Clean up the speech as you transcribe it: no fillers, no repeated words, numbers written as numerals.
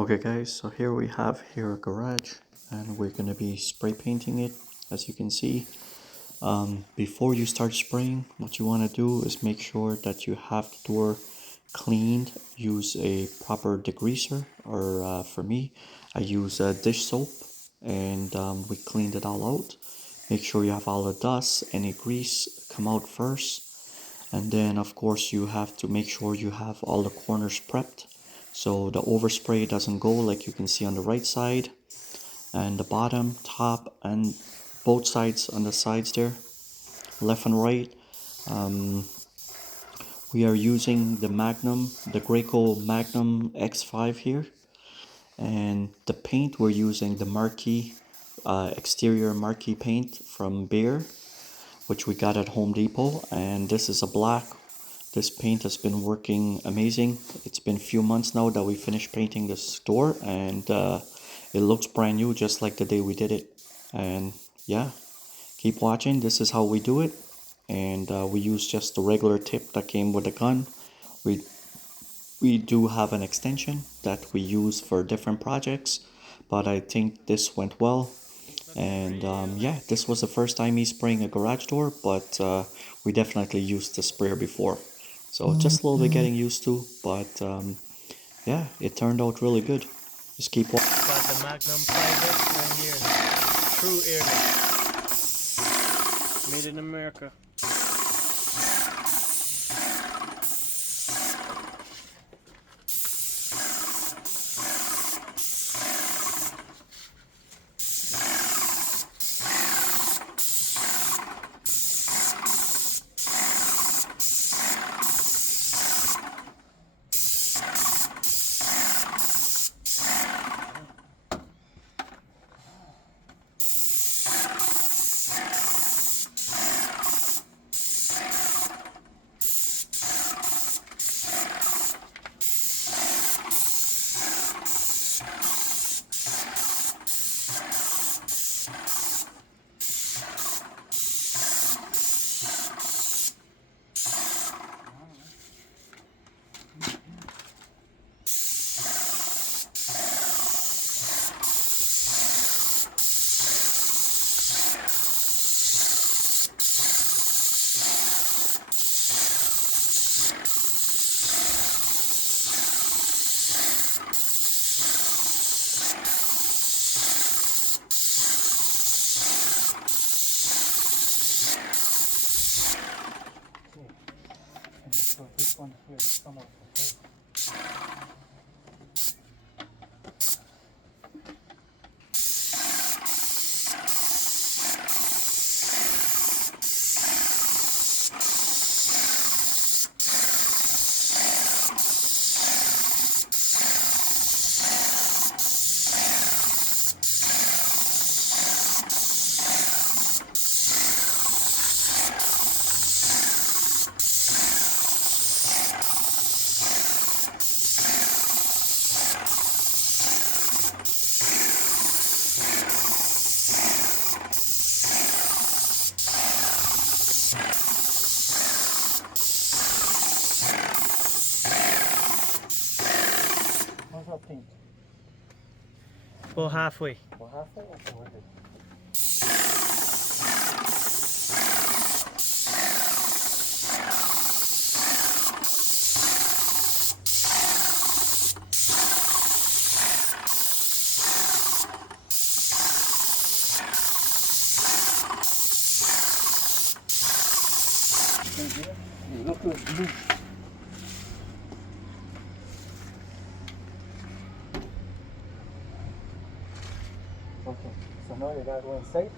Okay guys, so here we have here a garage and we're going to be spray painting it. As you can see, before you start spraying, what you want to do is make sure that you have the door cleaned. Use a proper degreaser, or for me I use dish soap, and we cleaned it all out. Make sure you have all the dust, any grease come out first, and then of course you have to make sure you have all the corners prepped so the overspray doesn't go, like you can see on the right side and the bottom, top, and both sides on the sides there, left and right. We are using the Magnum, the Graco Magnum X5 here, and the paint we're using the marquee exterior marquee paint from Behr, which we got at Home Depot, and this is a black. This paint has been working amazing. It's been a few months now that we finished painting this door, and it looks brand new just like the day we did it. And yeah, keep watching. This is how we do it, and we use just the regular tip that came with the gun. We we do have an extension that we use for different projects, but I think this went well. And yeah, this was the first time he's spraying a garage door, but we definitely used the sprayer before. So just a little bit getting used to, but yeah, it turned out really good. Just keep watching. Got the Magnum private right here. True Airless. Made in America. So this one here is some of the food. How's that paint? Well, halfway. Well, halfway? Okay, we're good. Look at blue. Okay, so now you gotta go inside.